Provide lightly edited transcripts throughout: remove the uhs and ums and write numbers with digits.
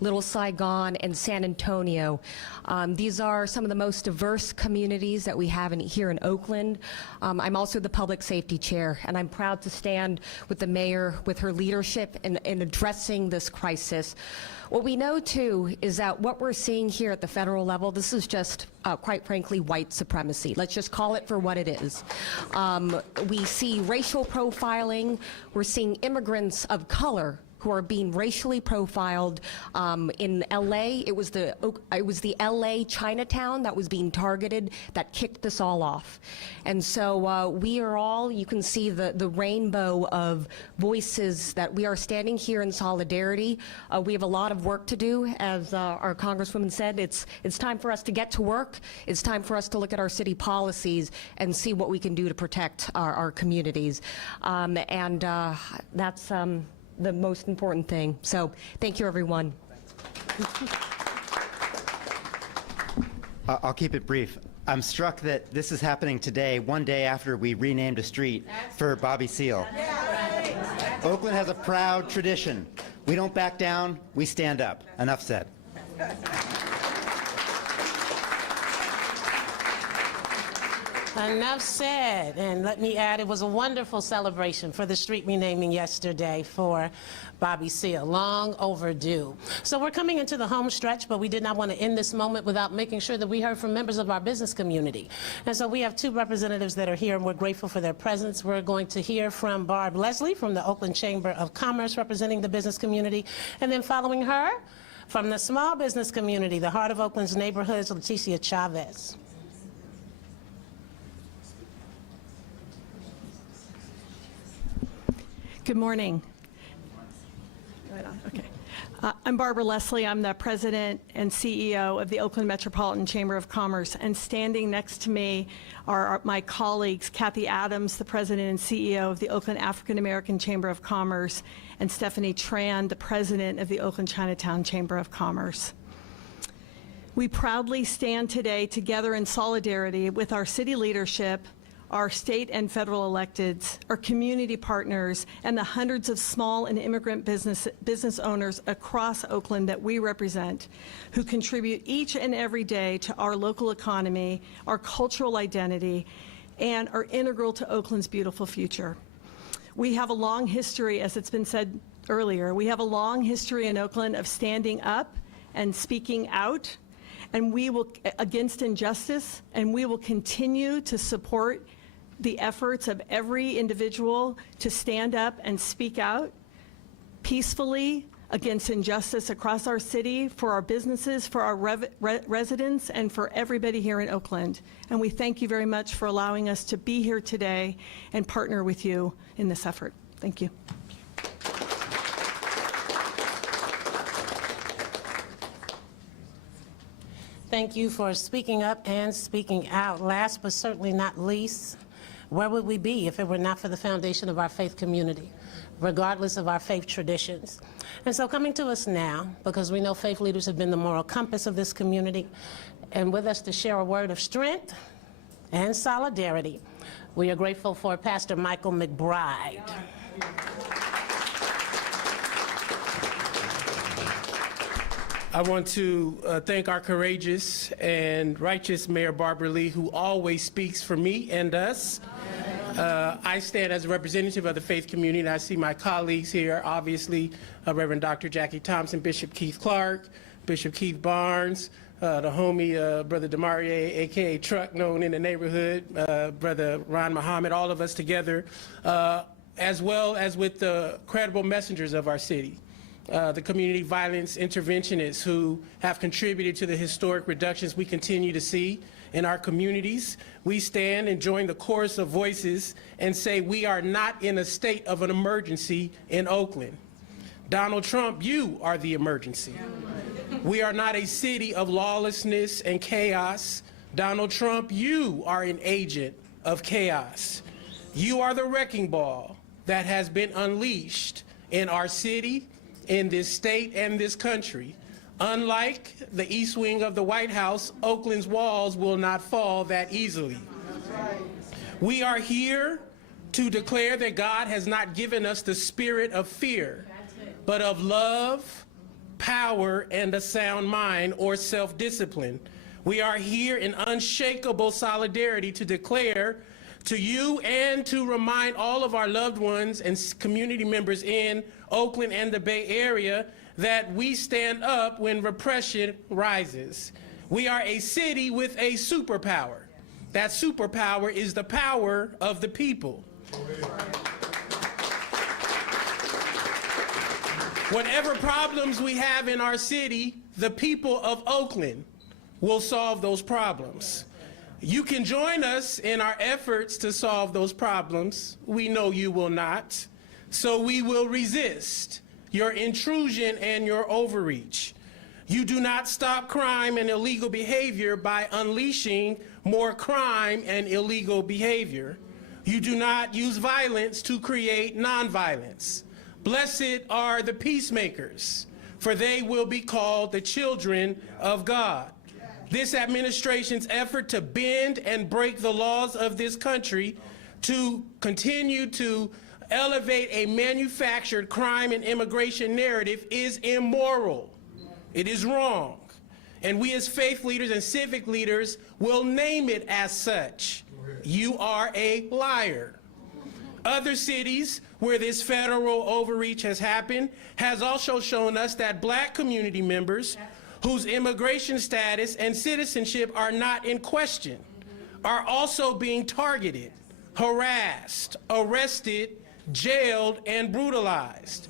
Little Saigon, and San Antonio. These are some of the most diverse communities that we have here in Oakland. I'm also the public safety chair, and I'm proud to stand with the mayor with her leadership in addressing this crisis. What we know, too, is that what we're seeing here at the federal level, this is just, quite frankly, white supremacy. Let's just call it for what it is. We see racial profiling. We're seeing immigrants of color who are being racially profiled. In LA, it was the LA Chinatown that was being targeted that kicked this all off. And so we are all, you can see the rainbow of voices that we are standing here in solidarity. We have a lot of work to do, as our Congresswoman said. It's time for us to get to work. It's time for us to look at our city policies and see what we can do to protect our communities. That's the most important thing. So thank you, everyone. I'll keep it brief. I'm struck that this is happening today, one day after we renamed a street for Bobby Seale. Oakland has a proud tradition. We don't back down, we stand up. Enough said. Enough said, and let me add, it was a wonderful celebration for the street renaming yesterday for Bobby Seale, long overdue. So we're coming into the home stretch, but we did not want to end this moment without making sure that we heard from members of our business community. And so we have two representatives that are here, and we're grateful for their presence. We're going to hear from Barb Leslie from the Oakland Chamber of Commerce, representing the business community, and then following her, from the small business community, the heart of Oakland's neighborhoods, Leticia Chavez. Good morning. Okay. I'm Barbara Leslie. I'm the president and CEO of the Oakland Metropolitan Chamber of Commerce. And standing next to me are my colleagues, Kathy Adams, the president and CEO of the Oakland African American Chamber of Commerce, and Stephanie Tran, the president of the Oakland Chinatown Chamber of Commerce. We proudly stand today together in solidarity with our city leadership, our state and federal electeds, our community partners, and the hundreds of small and immigrant business owners across Oakland that we represent, who contribute each and every day to our local economy, our cultural identity, and are integral to Oakland's beautiful future. We have a long history, as it's been said earlier, we have a long history in Oakland of standing up and speaking out, and we will, against injustice, and we will continue to support the efforts of every individual to stand up and speak out peacefully against injustice across our city, for our businesses, for our residents, and for everybody here in Oakland. And we thank you very much for allowing us to be here today and partner with you in this effort. Thank you. Thank you for speaking up and speaking out. Last but certainly not least, where would we be if it were not for the foundation of our faith community, regardless of our faith traditions? And so coming to us now, because we know faith leaders have been the moral compass of this community, and with us to share a word of strength and solidarity, we are grateful for Pastor Michael McBride. I want to thank our courageous and righteous Mayor Barbara Lee, who always speaks for me and us. I stand as a representative of the faith community, and I see my colleagues here, obviously, Reverend Dr. Jackie Thompson, Bishop Keith Clark, Bishop Keith Barnes, the homie Brother Demarie, a.k.a. Truck, known in the neighborhood, Brother Ron Muhammad, all of us together, as well as with the credible messengers of our city. The community violence interventionists who have contributed to the historic reductions we continue to see in our communities. We stand and join the chorus of voices and say we are not in a state of an emergency in Oakland. Donald Trump, you are the emergency. We are not a city of lawlessness and chaos. Donald Trump, you are an agent of chaos. You are the wrecking ball that has been unleashed in our city, in this state, and this country. Unlike the East Wing of the White House, Oakland's walls will not fall that easily. We are here to declare that God has not given us the spirit of fear, but of love, power, and a sound mind or self-discipline. We are here in unshakable solidarity to declare to you and to remind all of our loved ones and community members in Oakland and the Bay Area that we stand up when repression rises. We are a city with a superpower. That superpower is the power of the people. Whatever problems we have in our city, the people of Oakland will solve those problems. You can join us in our efforts to solve those problems. We know you will not. So we will resist your intrusion and your overreach. You do not stop crime and illegal behavior by unleashing more crime and illegal behavior. You do not use violence to create nonviolence. Blessed are the peacemakers, for they will be called the children of God. This administration's effort to bend and break the laws of this country to continue to elevate a manufactured crime and immigration narrative is immoral. It is wrong. And we as faith leaders and civic leaders will name it as such. You are a liar. Other cities where this federal overreach has happened has also shown us that black community members whose immigration status and citizenship are not in question are also being targeted, harassed, arrested, jailed, and brutalized.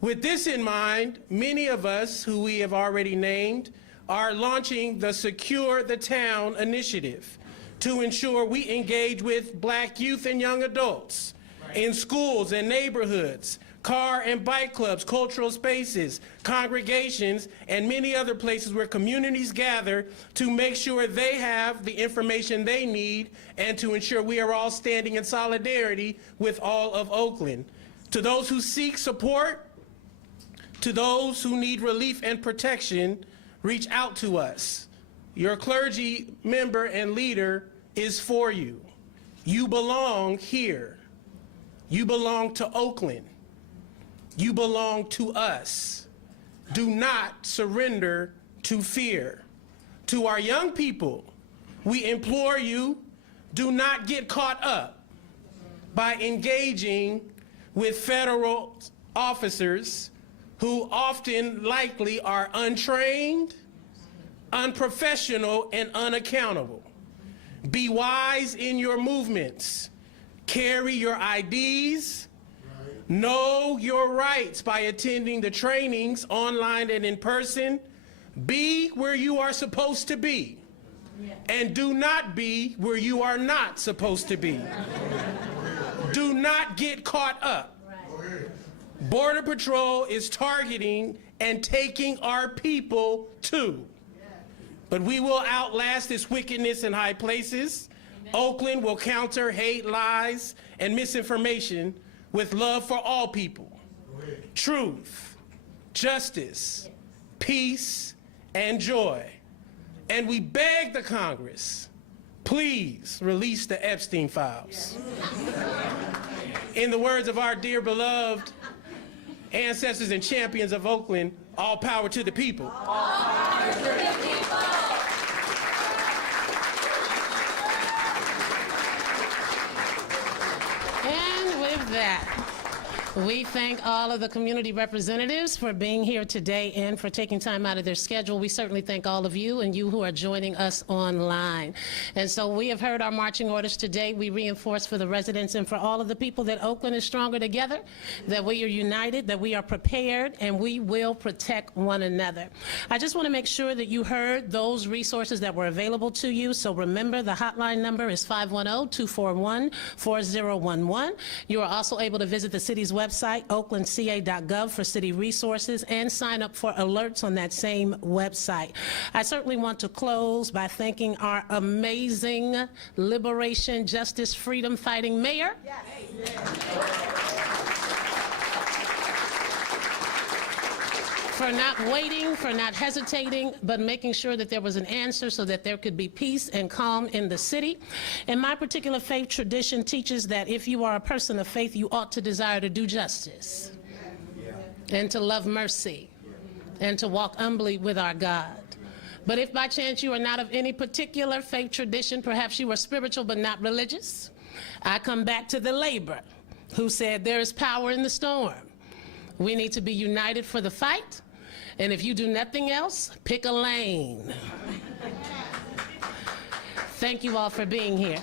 With this in mind, many of us who we have already named are launching the Secure the Town initiative to ensure we engage with black youth and young adults in schools and neighborhoods, car and bike clubs, cultural spaces, congregations, and many other places where communities gather to make sure they have the information they need and to ensure we are all standing in solidarity with all of Oakland. To those who seek support, to those who need relief and protection, reach out to us. Your clergy member and leader is for you. You belong here. You belong to Oakland. You belong to us. Do not surrender to fear. To our young people, we implore you, do not get caught up by engaging with federal officers who often likely are untrained, unprofessional, and unaccountable. Be wise in your movements. Carry your IDs. Know your rights by attending the trainings online and in person. Be where you are supposed to be. And do not be where you are not supposed to be. Do not get caught up. Border Patrol is targeting and taking our people too. But we will outlast this wickedness in high places. Oakland will counter hate, lies, and misinformation with love for all people, truth, justice, peace, and joy. And we beg the Congress, please release the Epstein files. In the words of our dear beloved ancestors and champions of Oakland, all power to the people. All power to the people. And with that, we thank all of the community representatives for being here today and for taking time out of their schedule. We certainly thank all of you and you who are joining us online. And so we have heard our marching orders today. We reinforce for the residents and for all of the people that Oakland is stronger together, that we are united, that we are prepared, and we will protect one another. I just want to make sure that you heard those resources that were available to you. So remember, the hotline number is 510-241-4011. You are also able to visit the city's website, oaklandca.gov, for city resources and sign up for alerts on that same website. I certainly want to close by thanking our amazing liberation, justice, freedom fighting mayor. Yes. For not waiting, for not hesitating, but making sure that there was an answer so that there could be peace and calm in the city. And my particular faith tradition teaches that if you are a person of faith, you ought to desire to do justice and to love mercy and to walk humbly with our God. But if by chance you are not of any particular faith tradition, perhaps you are spiritual but not religious, I come back to the laborer who said there is power in the storm. We need to be united for the fight, and if you do nothing else, pick a lane. Thank you all for being here.